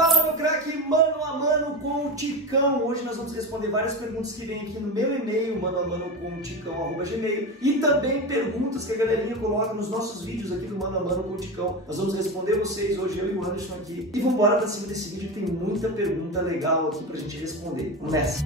Fala, meu craque, mano a mano com o Ticão. Hoje nós vamos responder várias perguntas que vem aqui no meu e-mail, manoamano.ticão@gmail, e também perguntas que a galerinha coloca nos nossos vídeos aqui do Mano a Mano com o Ticão. Nós vamos responder vocês hoje, eu e o Anderson aqui. E vamos embora pra cima desse vídeo, tem muita pergunta legal aqui pra gente responder. Vamos nessa!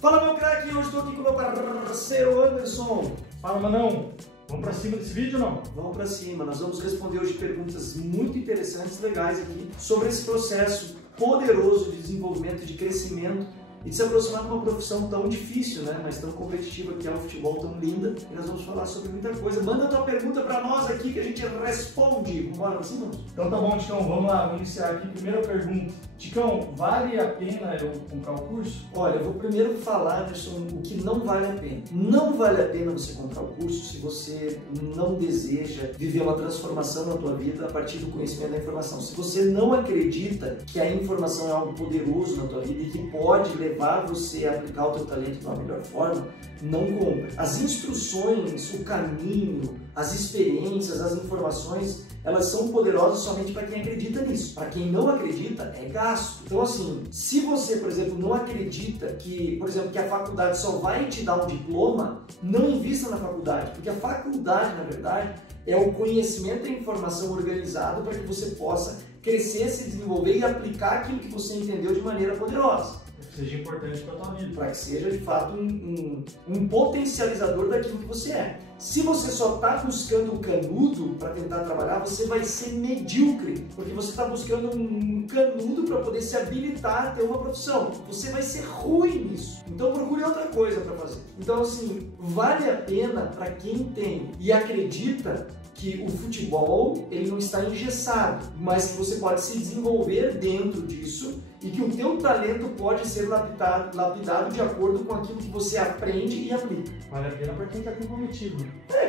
Fala, meu craque, hoje estou aqui com o meu parceiro Anderson. Fala, Manão. Vamos pra cima desse vídeo ou não? Vamos pra cima. Nós vamos responder hoje perguntas muito interessantes, legais aqui, sobre esse processo poderoso de desenvolvimento, de crescimento e de se aproximar de uma profissão tão difícil, né? Mas tão competitiva, que é o futebol, tão linda. E nós vamos falar sobre muita coisa. Manda a tua pergunta pra nós aqui que a gente responde. Bora pra cima? Então tá bom, Ticão. Vamos lá, vamos iniciar aqui. Primeira pergunta. Ticão, vale a pena eu comprar o curso? Olha, eu vou primeiro falar, Anderson, o que não vale a pena. Não vale a pena você comprar o curso se você não deseja viver uma transformação na tua vida a partir do conhecimento da informação. Se você não acredita que a informação é algo poderoso na tua vida e que pode levar você a aplicar o teu talento de uma melhor forma, não compre. As instruções, o caminho, as experiências, as informações, elas são poderosas somente para quem acredita nisso. Para quem não acredita, é gasto. Então, assim, se você, por exemplo, não acredita que, por exemplo, que a faculdade só vai te dar um diploma, não invista na faculdade, porque a faculdade, na verdade, é o conhecimento e a informação organizado para que você possa crescer, se desenvolver e aplicar aquilo que você entendeu de maneira poderosa. Que seja importante para a tua vida. Para que seja, de fato, um potencializador daquilo que você é. Se você só está buscando o canudo para tentar trabalhar, você vai ser medíocre, porque você está buscando um canudo para poder se habilitar a ter uma profissão. Você vai ser ruim nisso. Então procure outra coisa para fazer. Então, assim, vale a pena para quem tem e acredita que o futebol ele não está engessado, mas que você pode se desenvolver dentro disso e que o teu talento pode ser lapidado de acordo com aquilo que você aprende e aplica. Vale a pena para quem está comprometido.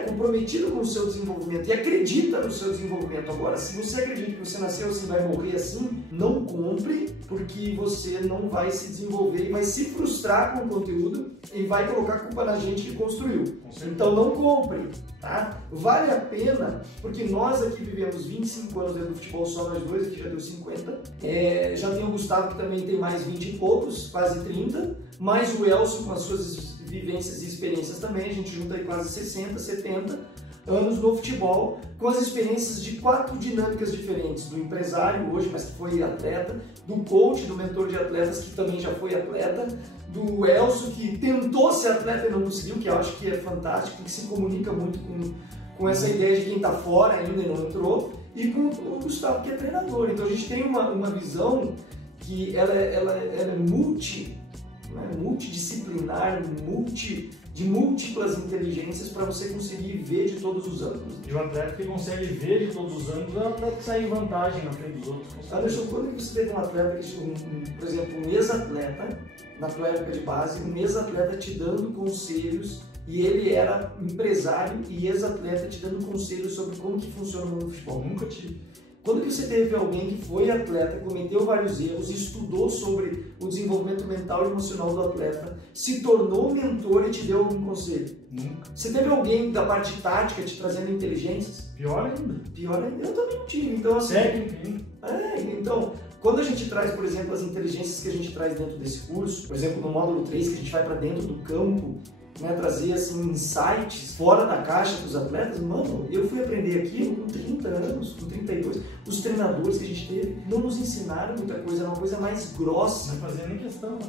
Comprometido com o seu desenvolvimento e acredita no seu desenvolvimento. Agora, se você acredita que você nasceu assim, vai morrer assim, não compre, porque você não vai se desenvolver e vai se frustrar com o conteúdo e vai colocar a culpa na gente que construiu. Então não compre, tá? Vale a pena, porque nós aqui vivemos 25 anos dentro do futebol, só nós dois, aqui já deu 50. Já tem o Gustavo, que também tem mais 20 e poucos, quase 30, mais o Elcio com as suas vivências e experiências também, a gente junta aí quase 60, 70 anos no futebol, com as experiências de 4 dinâmicas diferentes, do empresário hoje, mas que foi atleta, do coach, do mentor de atletas, que também já foi atleta, do Elcio, que tentou ser atleta e não conseguiu, que eu acho que é fantástico, que se comunica muito com essa ideia de quem está fora ainda e não entrou, e com o Gustavo, que é treinador. Então a gente tem uma visão que ela é multidisciplinar, de múltiplas inteligências para você conseguir ver de todos os ângulos. E o atleta que consegue ver de todos os ângulos é o atleta que sai em vantagem na frente dos outros. Anderson, quando você teve um atleta, por exemplo, um ex-atleta, na tua época de base, um ex-atleta te dando conselhos, e ele era empresário e ex-atleta te dando conselhos sobre como que funciona o mundo do futebol? Nunca tive. Quando que você teve alguém que foi atleta, cometeu vários erros, estudou sobre o desenvolvimento mental e emocional do atleta, se tornou mentor e te deu algum conselho? Nunca. Você teve alguém da parte tática te trazendo inteligências? Pior ainda. Pior ainda, eu também não tive. Então, assim, técnica. Então, quando a gente traz, por exemplo, as inteligências que a gente traz dentro desse curso, por exemplo, no módulo 3, que a gente vai para dentro do campo, né, trazer assim, insights fora da caixa para os atletas, mano, eu fui aprender aquilo com 30 anos, com 32. Os treinadores que a gente teve não nos ensinaram muita coisa, era uma coisa mais grossa. Não fazia nem questão.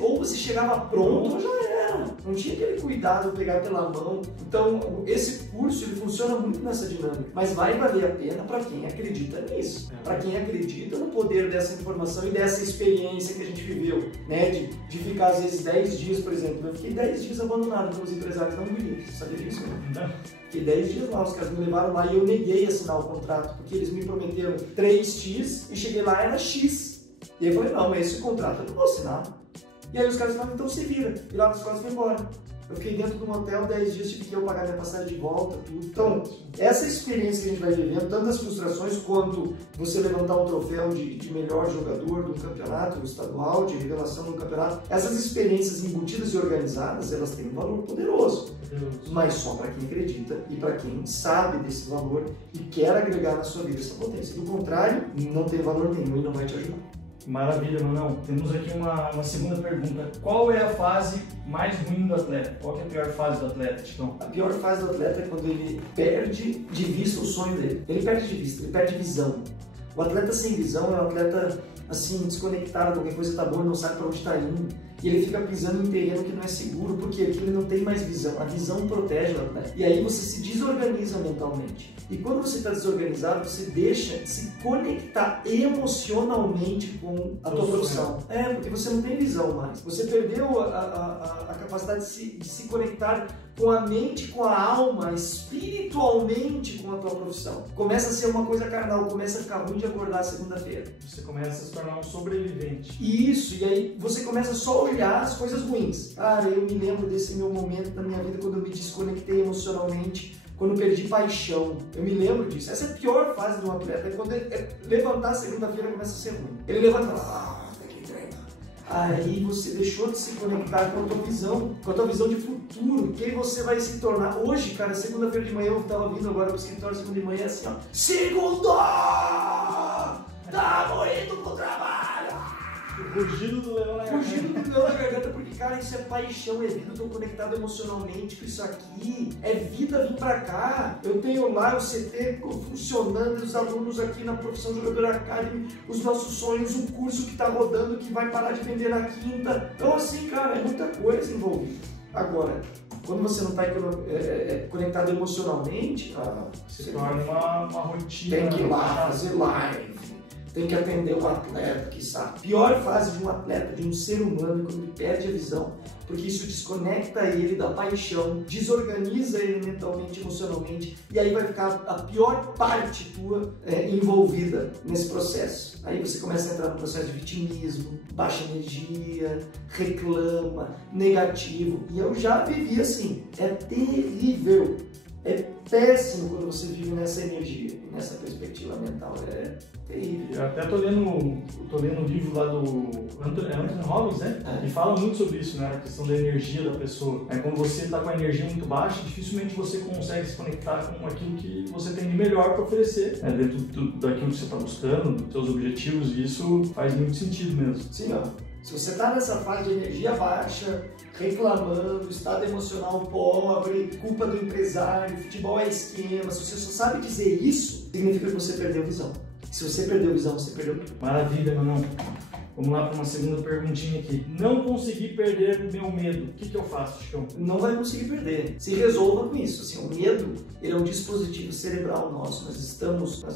Ou você chegava pronto, ou já era. Não tinha aquele cuidado de pegar pela mão. Então, esse curso ele funciona muito nessa dinâmica, mas vai valer a pena para quem acredita nisso. Para quem acredita no poder dessa informação e dessa experiência que a gente viveu, né? De ficar às vezes 10 dias, por exemplo. Eu fiquei 10 dias abandonado pelos empresários não me. Você sabia disso? Não. Fiquei 10 dias lá, os caras me levaram lá e eu neguei assinar o contrato, porque eles me prometeram 3x e cheguei lá era X. E aí eu falei, não, mas esse contrato eu não vou assinar. E aí os caras falaram, então se vira. E lá os caras foram embora. Eu fiquei dentro de um hotel 10 dias, tive que eu pagar minha passagem de volta, tudo. Então, essa experiência que a gente vai vivendo, tanto as frustrações quanto você levantar o troféu de melhor jogador do campeonato estadual, de revelação no campeonato, essas experiências embutidas e organizadas, elas têm um valor poderoso. Mas só para quem acredita e para quem sabe desse valor e quer agregar na sua vida essa potência. Do contrário, não tem valor nenhum e não vai te ajudar. Maravilha, Manão. Temos aqui uma segunda pergunta. Qual é a fase mais ruim do atleta? Qual que é a pior fase do atleta, Ticão? A pior fase do atleta é quando ele perde de vista o sonho dele. Ele perde de vista, ele perde visão. O atleta sem visão é um atleta assim, desconectado, qualquer coisa tá boa, ele não sabe para onde está indo. E ele fica pisando em terreno que não é seguro, porque ele não tem mais visão. A visão protege o atleta. E aí você se desorganiza mentalmente. E quando você está desorganizado, você deixa de se conectar emocionalmente com a tua profissão. Porque você não tem visão mais. Você perdeu a capacidade de se conectar com a mente, com a alma, espiritualmente com a tua profissão. Começa a ser uma coisa carnal, começa a ficar ruim de acordar segunda-feira. Você começa a se tornar um sobrevivente. Isso, e aí você começa só a olhar as coisas ruins. Cara, eu me lembro desse meu momento da minha vida quando eu me desconectei emocionalmente, quando eu perdi paixão. Eu me lembro disso. Essa é a pior fase de um atleta, é quando levantar segunda-feira começa a ser ruim. Ele levanta e fala, tem que treinar. Aí você deixou de se conectar com a tua visão de futuro, quem você vai se tornar. Hoje, cara, segunda-feira de manhã, eu tava vindo agora pro escritório, segunda de manhã, assim, ó. Segundou! Tamo indo pro trabalho! Fugindo do leão na garganta. Fugindo do leão na garganta, porque, cara, isso é paixão, é vida, eu tô conectado emocionalmente com isso aqui, é vida vir pra cá. Eu tenho lá o CT funcionando, os alunos aqui na Profissão Jogador Academy, os nossos sonhos, o curso que tá rodando, que vai parar de vender na quinta. Então, assim, cara, é muita coisa envolvida. Agora, quando você não está conectado emocionalmente, se torna uma rotina. Tem que ir lá fazer live, tem que atender o atleta, que sabe. A pior fase de um atleta, de um ser humano, é quando ele perde a visão, porque isso desconecta ele da paixão, desorganiza ele mentalmente, emocionalmente, e aí vai ficar a pior parte tua envolvida nesse processo. Aí você começa a entrar no processo de vitimismo, baixa energia, reclama, negativo. E eu já vivi assim, é terrível. É péssimo quando você vive nessa energia, nessa perspectiva mental, é terrível. Eu até tô lendo um livro lá do Anthony Robbins, né? Que fala muito sobre isso, né? A questão da energia da pessoa. Quando você está com a energia muito baixa, dificilmente você consegue se conectar com aquilo que você tem de melhor para oferecer, dentro daquilo que você está buscando, dos seus objetivos, e isso faz muito sentido mesmo. Sim, ó. Se você está nessa fase de energia baixa, reclamando, estado emocional pobre, culpa do empresário, futebol é esquema, se você só sabe dizer isso, significa que você perdeu visão. Se você perdeu visão, você perdeu tudo. Maravilha, Manão. Vamos lá para uma segunda perguntinha aqui. Não consegui perder o meu medo. O que eu faço, Chicão? Não vai conseguir perder. Se resolva com isso. Assim, o medo, ele é um dispositivo cerebral nosso. Nós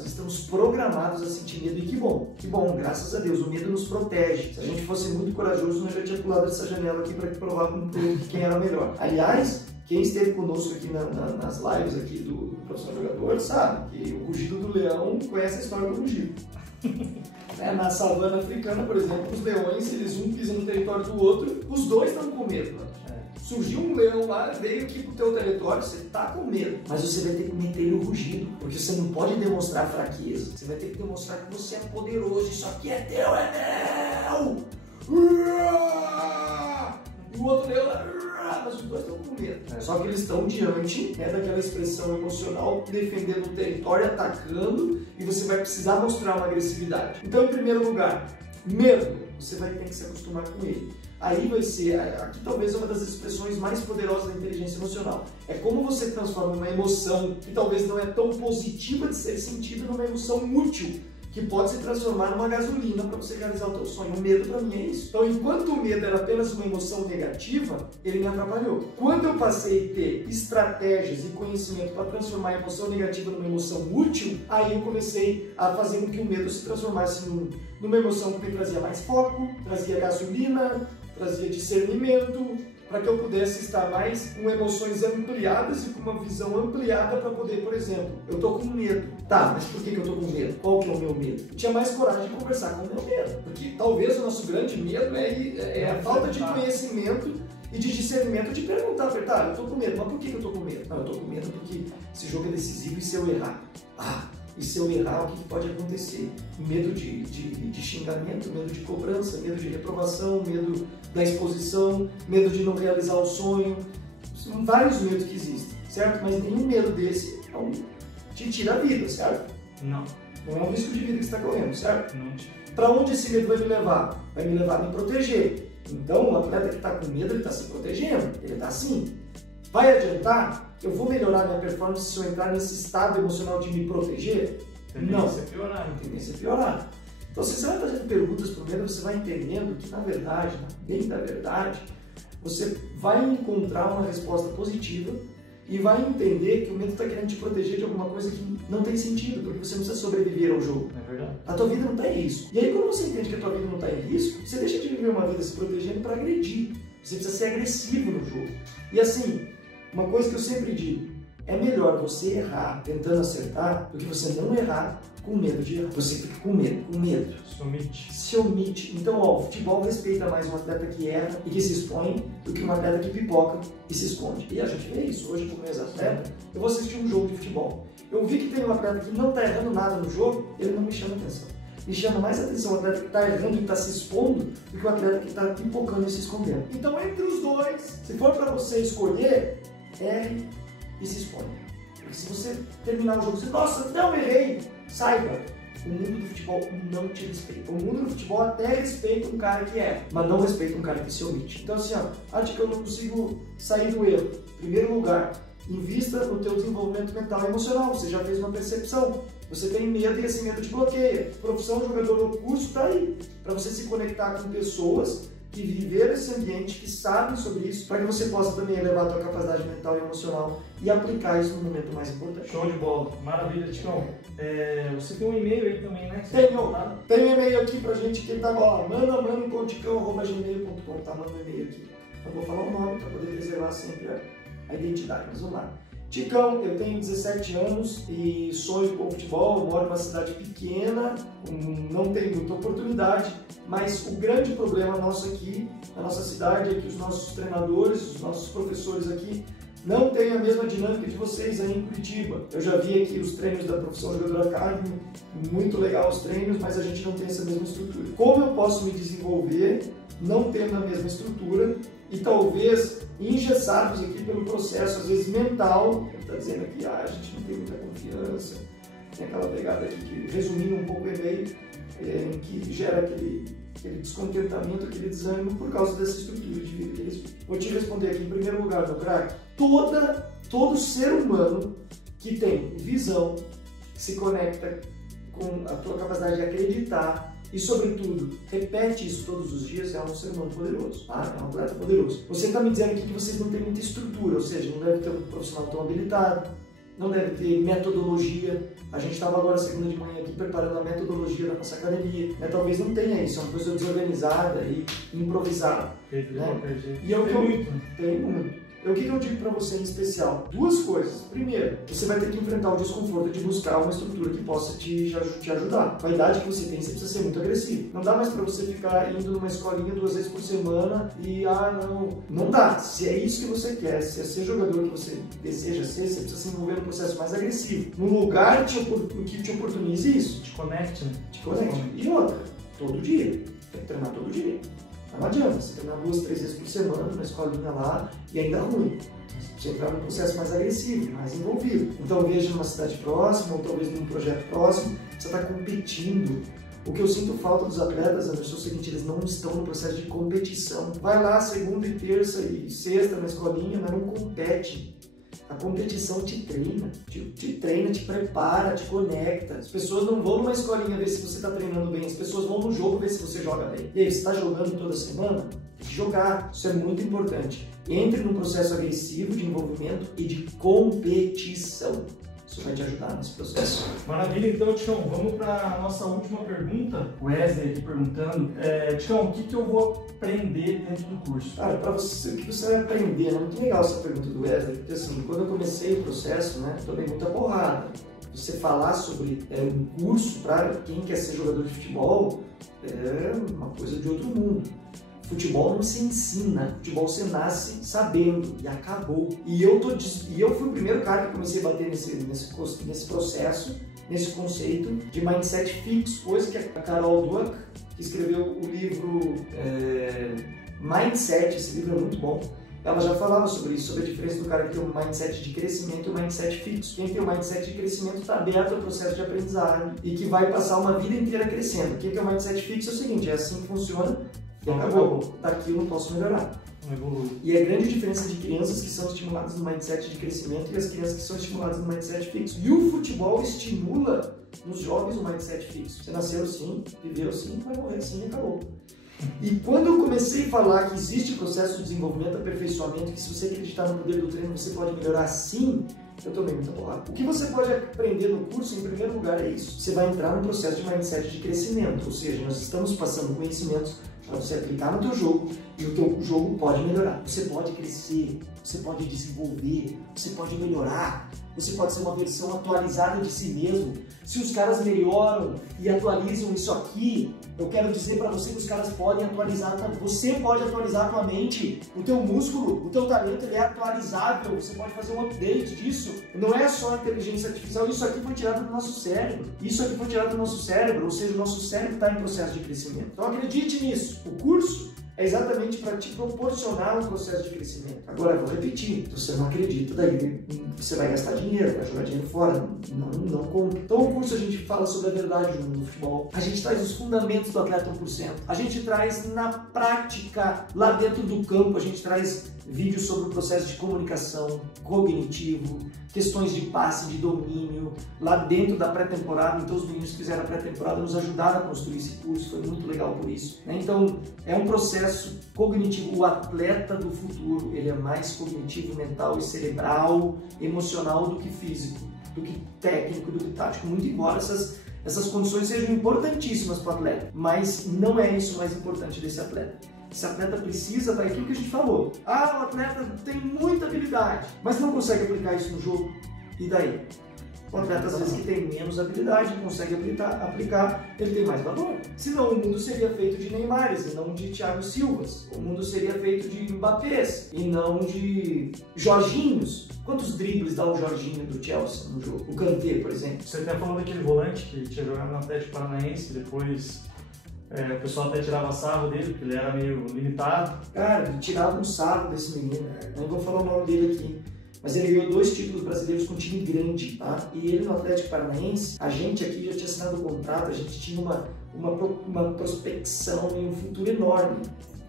estamos programados a sentir medo, e que bom, graças a Deus. O medo nos protege. Se a gente fosse muito corajoso, nós já tinha pulado essa janela aqui para provar quem era melhor. Aliás, quem esteve conosco aqui nas lives aqui do Profissional Jogador sabe que o rugido do leão conhece a história do rugido. Na savana africana, por exemplo, os leões, eles um pisam no território do outro, os dois estão com medo. Surgiu um leão lá, veio aqui pro teu território, você tá com medo. Mas você vai ter que meter o rugido, porque você não pode demonstrar fraqueza. Você vai ter que demonstrar que você é poderoso, isso aqui é teu, é meu! E o outro leão lá, mas os dois estão com medo. Só que eles estão diante daquela expressão emocional, defendendo o território, atacando, e você vai precisar mostrar uma agressividade. Então, em primeiro lugar, medo. Você vai ter que se acostumar com ele. Aí vai ser, aqui talvez uma das expressões mais poderosas da inteligência emocional. É como você transforma uma emoção que talvez não é tão positiva de ser sentida numa emoção útil, que pode se transformar numa gasolina para você realizar o teu sonho. O medo para mim é isso. Então, enquanto o medo era apenas uma emoção negativa, ele me atrapalhou. Quando eu passei a ter estratégias e conhecimento para transformar a emoção negativa numa emoção útil, aí eu comecei a fazer com que o medo se transformasse numa emoção que me trazia mais foco, trazia gasolina, trazia discernimento, para que eu pudesse estar mais com emoções ampliadas e com uma visão ampliada para poder, por exemplo, eu tô com medo. Tá, mas por que eu tô com medo? Qual que é o meu medo? Eu tinha mais coragem de conversar com o meu medo, porque talvez o nosso grande medo é a falta de conhecimento e de discernimento de perguntar, tá, eu tô com medo, mas por que eu tô com medo? Não, eu tô com medo porque esse jogo é decisivo e se eu errar? E se eu errar, o que pode acontecer? Medo de xingamento, medo de cobrança, medo de reprovação, medo da exposição, medo de não realizar o sonho. São vários medos que existem, certo? Mas nenhum medo desse te tira a vida, certo? Não. Não é um risco de vida que você está correndo, certo? Não. Para onde esse medo vai me levar? Vai me levar a me proteger. Então, o atleta que está com medo, ele está se protegendo. Ele está assim. Vai adiantar? Eu vou melhorar minha performance se eu entrar nesse estado emocional de me proteger? Não. Tendência a piorar. Então, se você vai fazendo perguntas para o medo, você vai entendendo que, na verdade, dentro da verdade, você vai encontrar uma resposta positiva e vai entender que o medo está querendo te proteger de alguma coisa que não tem sentido, porque você não precisa sobreviver ao jogo. É verdade. A tua vida não está em risco. E aí, quando você entende que a tua vida não está em risco, você deixa de viver uma vida se protegendo para agredir. Você precisa ser agressivo no jogo. E assim, uma coisa que eu sempre digo, é melhor você errar tentando acertar do que você não errar com medo de errar. Você fica com medo. Se omite. Então, ó, o futebol respeita mais um atleta que erra e que se expõe do que um atleta que pipoca e se esconde. E a gente vê isso. Hoje, como ex-atleta, eu vou assistir um jogo de futebol. Eu vi que tem um atleta que não está errando nada no jogo, ele não me chama atenção. Me chama mais atenção o atleta que está errando e está se expondo do que o atleta que está pipocando e se escondendo. Então, entre os dois, se for para você escolher, erre e se exponha. Porque se você terminar o jogo e dizer, nossa, não errei, saiba, o mundo do futebol não te respeita. O mundo do futebol até respeita um cara que erra, mas não respeita um cara que se omite. Então assim, acho que eu não consigo sair do erro. Em primeiro lugar, invista no teu desenvolvimento mental e emocional. Você já fez uma percepção. Você tem medo e esse medo te bloqueia. Profissão jogador no curso está aí, para você se conectar com pessoas que viveram esse ambiente, que sabem sobre isso, para que você possa também elevar a tua capacidade mental e emocional e aplicar isso no momento mais importante. Show de bola. Maravilha, Ticão. Você tem um e-mail aí também, né? Tenho um e-mail aqui pra gente que tá lá, manda.ticão@gmail.com, tá? Manda um e-mail aqui. Eu vou falar o nome para poder preservar sempre a identidade, mas vamos lá. Ticão, eu tenho 17 anos e sonho com futebol, eu moro numa cidade pequena, não tenho muita oportunidade, mas o grande problema nosso aqui, na nossa cidade, é que os nossos treinadores, os nossos professores aqui, não têm a mesma dinâmica de vocês aí em Curitiba. Eu já vi aqui os treinos da Profissão Jogador Academy, muito legal os treinos, mas a gente não tem essa mesma estrutura. Como eu posso me desenvolver não tendo a mesma estrutura e talvez engessados aqui pelo processo, às vezes mental, ele está dizendo aqui, a gente não tem muita confiança, tem aquela pegada aqui, que, resumindo um pouco o e-mail, que gera aquele descontentamento, aquele desânimo por causa dessa estrutura de vida que eles vivem. Vou te responder aqui em primeiro lugar, meu craque. Todo ser humano que tem visão, que se conecta com a tua capacidade de acreditar e, sobretudo, repete isso todos os dias, é um ser humano poderoso, tá? É um atleta poderoso. Você está me dizendo aqui que vocês não têm muita estrutura, ou seja, não deve ter um profissional tão habilitado, não deve ter metodologia. A gente estava agora segunda de manhã aqui preparando a metodologia da nossa academia. Talvez não tenha isso, é uma coisa desorganizada e improvisada. Né? E eu tenho muito. O que eu digo para você em especial? Duas coisas. Primeiro, você vai ter que enfrentar o desconforto de buscar uma estrutura que possa te ajudar. Com a idade que você tem, você precisa ser muito agressivo. Não dá mais para você ficar indo numa escolinha 2 vezes por semana e, não dá. Se é isso que você quer, se é ser jogador que você deseja ser, você precisa se envolver num processo mais agressivo. Num lugar que te oportunize isso. Te conecte, né? Te conecte. E outra, todo dia. Tem que treinar todo dia. Não adianta você treinar 2, 3 vezes por semana na escolinha lá e ainda ruim. Você entrar num processo mais agressivo, mais envolvido. Então veja numa cidade próxima ou talvez num projeto próximo, você está competindo. O que eu sinto falta dos atletas, Anderson, é o seguinte, eles não estão no processo de competição. Vai lá segunda e terça e sexta na escolinha, mas não compete. A competição te treina, te prepara, te conecta. As pessoas não vão numa escolinha ver se você está treinando bem, as pessoas vão no jogo ver se você joga bem. E aí, você está jogando toda semana? Tem que jogar, isso é muito importante. Entre num processo agressivo de envolvimento e de competição. Isso vai te ajudar nesse processo. Maravilha, então, Ticão, vamos para a nossa última pergunta. O Wesley aqui perguntando. Ticão, o que eu vou aprender dentro do curso? Cara, para você, o que você vai aprender? É muito legal essa pergunta do Wesley, porque assim, quando eu comecei o processo, tomei muita porrada. Você falar sobre um curso para quem quer ser jogador de futebol é uma coisa de outro mundo. Futebol não se ensina, futebol você nasce sabendo e acabou. E eu fui o primeiro cara que comecei a bater nesse processo, nesse conceito de mindset fixo, coisa que a Carol Dweck, que escreveu o livro Mindset, esse livro é muito bom, ela já falava sobre isso, sobre a diferença do cara que tem um mindset de crescimento e um mindset fixo. Quem tem um mindset de crescimento está aberto ao processo de aprendizagem e que vai passar uma vida inteira crescendo. Quem tem um mindset fixo é o seguinte, é assim que funciona e acabou. Daqui eu não posso melhorar. E a grande diferença de crianças que são estimuladas no mindset de crescimento e as crianças que são estimuladas no mindset fixo. E o futebol estimula nos jovens o mindset fixo. Você nasceu assim, viveu assim, vai morrer assim e acabou. E quando eu comecei a falar que existe processo de desenvolvimento, aperfeiçoamento, que se você acreditar no poder do treino, você pode melhorar sim, eu tomei muita porrada. O que você pode aprender no curso, em primeiro lugar, é isso. Você vai entrar no processo de mindset de crescimento, ou seja, nós estamos passando conhecimentos para você aplicar no teu jogo e o teu jogo pode melhorar. Você pode crescer, você pode desenvolver, você pode melhorar, você pode ser uma versão atualizada de si mesmo. Se os caras melhoram e atualizam isso aqui, eu quero dizer para você que os caras podem atualizar, você pode atualizar a tua mente, o teu músculo, o teu talento, ele é atualizável, você pode fazer um update disso. Não é só inteligência artificial, isso aqui foi tirado do nosso cérebro. Isso aqui foi tirado do nosso cérebro, ou seja, o nosso cérebro está em processo de crescimento. Então acredite nisso. O curso é exatamente para te proporcionar um processo de crescimento. Agora, eu vou repetir, se você não acredita, daí você vai gastar dinheiro, vai jogar dinheiro fora, não compra. Então, o curso a gente fala sobre a verdade no futebol, a gente traz os fundamentos do atleta 1%, a gente traz na prática, lá dentro do campo, a gente traz vídeos sobre o processo de comunicação, cognitivo, questões de passe, de domínio, lá dentro da pré-temporada. Então os meninos que fizeram a pré-temporada nos ajudaram a construir esse curso, foi muito legal por isso, né? Então é um processo cognitivo, o atleta do futuro, ele é mais cognitivo, mental e cerebral, emocional do que físico, do que técnico, do que tático, muito embora essas condições sejam importantíssimas para o atleta, mas não é isso o mais importante desse atleta. Esse atleta precisa daquilo que a gente falou. Ah, o atleta tem muita habilidade, mas não consegue aplicar isso no jogo. E daí? O atleta, às vezes, que tem menos habilidade, consegue aplicar, ele tem mais valor. Senão o mundo seria feito de Neymares e não de Thiago Silvas. O mundo seria feito de Mbappés e não de Jorginhos. Quantos dribles dá o Jorginho do Chelsea no jogo? O Kanté, por exemplo. Você até falou daquele volante que tinha jogado no Atlético Paranaense, depois o pessoal até tirava sarro dele, porque ele era meio limitado. Cara, ele tirava um sarro desse menino, não vou falar o nome dele aqui. Mas ele ganhou 2 títulos brasileiros com um time grande, tá? E ele no Atlético Paranaense, a gente aqui já tinha assinado o contrato, a gente tinha uma prospecção e um futuro enorme.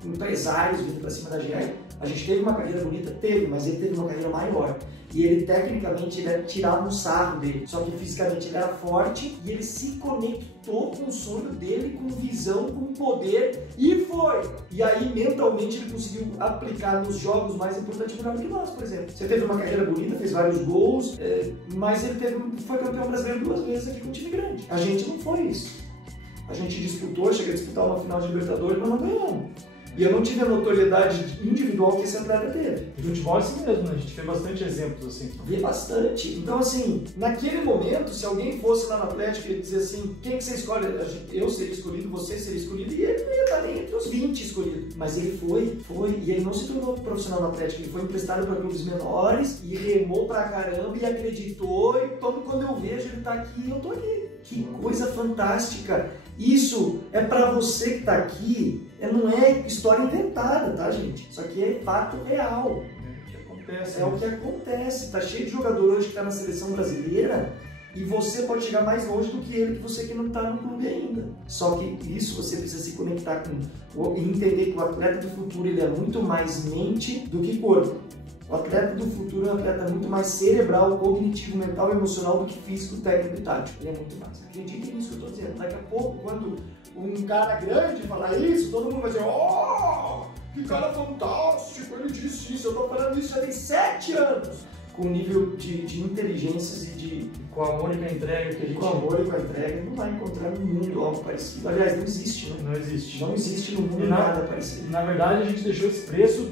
Empresários vindo pra cima da gente. A gente teve uma carreira bonita? Teve, mas ele teve uma carreira maior. E ele, tecnicamente, ele tirava um sarro dele. Só que fisicamente ele era forte e ele se conectou com o sonho dele, com visão, com poder e foi. E aí, mentalmente, ele conseguiu aplicar nos jogos mais importantes melhor do que nós, por exemplo. Você teve uma carreira bonita, fez vários gols, mas ele foi campeão brasileiro 2 vezes aqui com um time grande. A gente não foi isso. A gente disputou, chegou a disputar uma final de Libertadores, mas não ganhamos. E eu não tive a notoriedade individual que esse atleta teve. E futebol é assim mesmo, né? A gente vê bastante exemplos assim. Vê bastante. Então, assim, naquele momento, se alguém fosse lá no Atlético e dizer assim, quem que você escolhe? Eu seria escolhido, você seria escolhido, e ele não ia estar nem entre os 20 escolhidos. Mas ele foi, e ele não se tornou profissional no Atlético, ele foi emprestado para clubes menores e remou pra caramba e acreditou, e quando eu vejo ele tá aqui, eu tô aqui. Que coisa fantástica! Isso é para você que está aqui, não é história inventada, tá, gente? Isso aqui é fato real. É o que acontece. Tá cheio de jogador hoje que está na seleção brasileira e você pode chegar mais longe do que ele, que você que não está no clube ainda. Só que isso você precisa se conectar com e entender que o atleta do futuro ele é muito mais mente do que corpo. O atleta do futuro é um atleta muito mais cerebral, cognitivo, mental e emocional do que físico, técnico e tático. Ele é muito mais. Acredite nisso que eu estou dizendo. Daqui a pouco, quando um cara grande falar isso, todo mundo vai dizer: oh, que cara fantástico, ele disse isso. Eu estou falando isso já tem 7 anos. Com o nível de inteligências e de... Com a amor e com a entrega que a gente... Com amor e com a entrega, não vai encontrar no mundo algo parecido. Aliás, não existe, né? Não existe. Não existe no mundo nada parecido. Na verdade, a gente deixou esse preço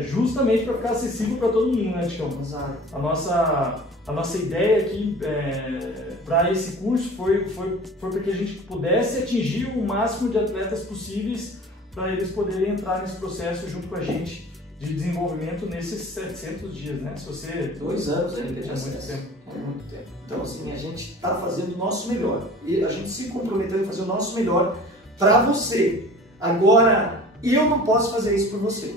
justamente para ficar acessível para todo mundo, né, Ticão? Exato. A nossa ideia aqui para esse curso foi para que a gente pudesse atingir o máximo de atletas possíveis para eles poderem entrar nesse processo junto com a gente de desenvolvimento nesses 700 dias, né? Se você... 2 anos ainda de acesso. É muito tempo. Então, assim, a gente está fazendo o nosso melhor. E a gente se comprometeu em fazer o nosso melhor para você. Agora, eu não posso fazer isso por você.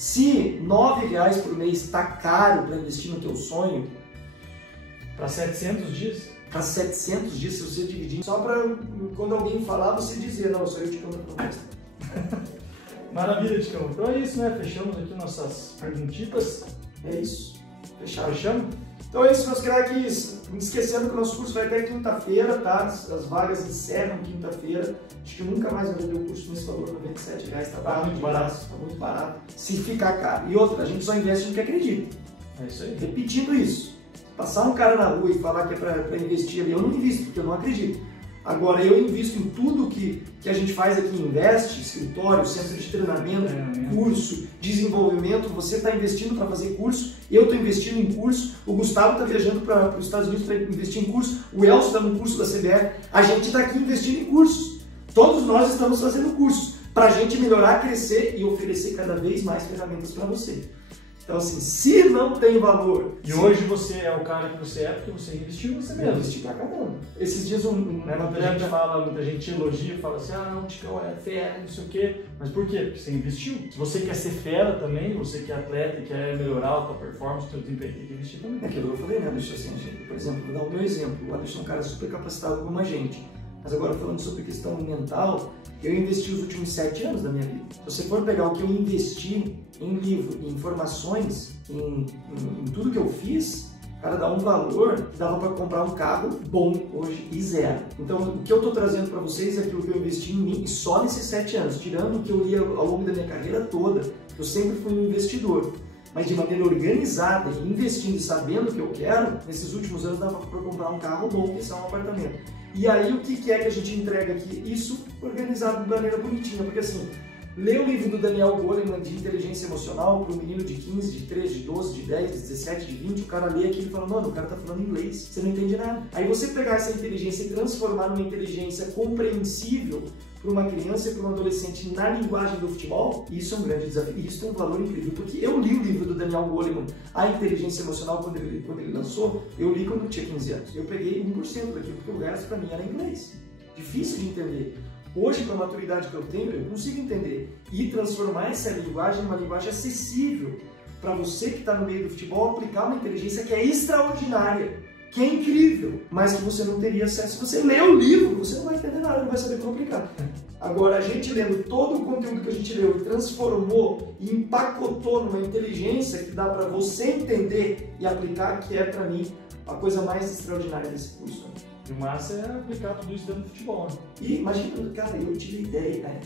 Se R$9 por mês está caro para investir no teu sonho, para 700 dias? Para 700 dias, se você dividir, só para quando alguém falar, você dizer, não, eu sou eu de conta proposta. Maravilha, Ticão. Então é isso, né? Fechamos aqui nossas perguntitas. É isso. Fechado. Fechamos? Então é isso, meus craques. Me esquecendo que o nosso curso vai até quinta-feira, tá? As vagas encerram quinta-feira. Acho que nunca mais vai ver o curso nesse valor, R$97. Tá muito barato. Tá muito barato. Se ficar caro. E outra, a gente só investe no que acredita. É isso aí. Repetindo isso. Passar um cara na rua e falar que é para investir ali, eu não invisto, porque eu não acredito. Agora, eu invisto em tudo que a gente faz aqui, investe, escritório, centro de treinamento, curso, desenvolvimento. Você está investindo para fazer curso, eu estou investindo em curso, o Gustavo está viajando para os Estados Unidos para investir em curso, o Elcio está no curso da CBF, a gente está aqui investindo em cursos. Todos nós estamos fazendo cursos para a gente melhorar, crescer e oferecer cada vez mais ferramentas para você. Então, assim, se não tem valor... E hoje você é o cara que você é porque você investiu em você mesmo. Investir pra caramba. Esses dias muita gente elogia, fala assim, ah, não, Ticão é fera, não sei o quê. Mas por quê? Porque você investiu. Se você quer ser fera também, você que é atleta e quer melhorar a tua performance, o teu desempenho, tem que investir também. É aquilo que eu falei, né, Alisson? Assim, por exemplo, vou dar o meu exemplo. O Alisson é um cara super capacitado como a gente. Mas agora, falando sobre questão mental, eu investi os últimos 7 anos da minha vida. Se você for pegar o que eu investi em livro, em informações, em tudo que eu fiz, cara, dá um valor que dava para comprar um carro bom hoje e zero. Então, o que eu estou trazendo para vocês é aquilo que eu investi em mim só nesses 7 anos, tirando o que eu li ao longo da minha carreira toda. Eu sempre fui um investidor, mas de maneira organizada, investindo e sabendo o que eu quero, nesses últimos anos dava para comprar um carro bom, que é um apartamento. E aí, o que é que a gente entrega aqui? Isso organizado de maneira bonitinha, porque assim, lê o livro do Daniel Goleman de inteligência emocional para um menino de 15, de 13, de 12, de 10, de 17, de 20, o cara lê aquilo e fala, mano, o cara tá falando inglês, você não entende nada. Aí você pegar essa inteligência e transformar numa inteligência compreensível para uma criança e para um adolescente na linguagem do futebol, isso é um grande desafio, e isso tem um valor incrível, porque eu li o livro do Daniel Goleman, A Inteligência Emocional, quando ele lançou, eu li quando eu tinha 15 anos. Eu peguei 1% daquilo, porque o resto para mim era inglês. Difícil de entender. Hoje, com a maturidade que eu tenho, eu consigo entender e transformar essa linguagem numa linguagem acessível para você que está no meio do futebol, aplicar uma inteligência que é extraordinária, que é incrível, mas que você não teria acesso. Se você lê o livro, você não vai entender nada, não vai saber como aplicar. Agora, a gente lendo todo o conteúdo que a gente leu e transformou e empacotou numa inteligência que dá para você entender e aplicar, que é, para mim, a coisa mais extraordinária desse curso. E o massa é aplicar tudo isso dentro do futebol, né? E imagina, cara, eu tive ideia, né?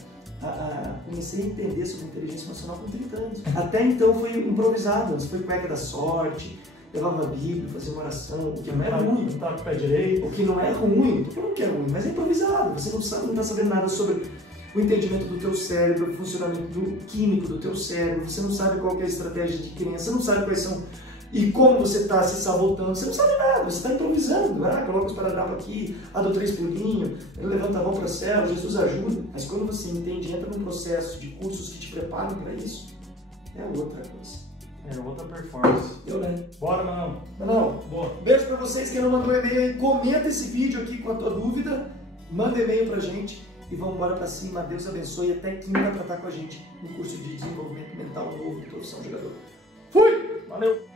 Comecei a entender sobre inteligência emocional com 30 anos. Até então foi improvisado, foi cueca da sorte, levava a Bíblia, fazia uma oração, o que não é ruim. Não tá com o pé direito. O que não é ruim, não tô falando que é ruim, mas é improvisado. Você não está sabendo nada sobre o entendimento do teu cérebro, o funcionamento químico do teu cérebro, você não sabe qual que é a estratégia de criança, você não sabe quais são e como você está se sabotando, você não sabe nada, você está improvisando. Coloca os paradrapos aqui, dou 3 pulinhos, levanta a mão para o céu, Jesus ajuda. Mas quando você entende, entra num processo de cursos que te preparam para isso, é outra coisa. É outra performance. Eu, né? Bora, Manão. Manão, boa. Beijo pra vocês. Quem não mandou e-mail, comenta esse vídeo aqui com a tua dúvida, manda e-mail pra gente e vamos embora pra cima. Deus abençoe. Até quinta pra estar com a gente no curso de desenvolvimento mental novo do Profissão Jogador. Fui! Valeu!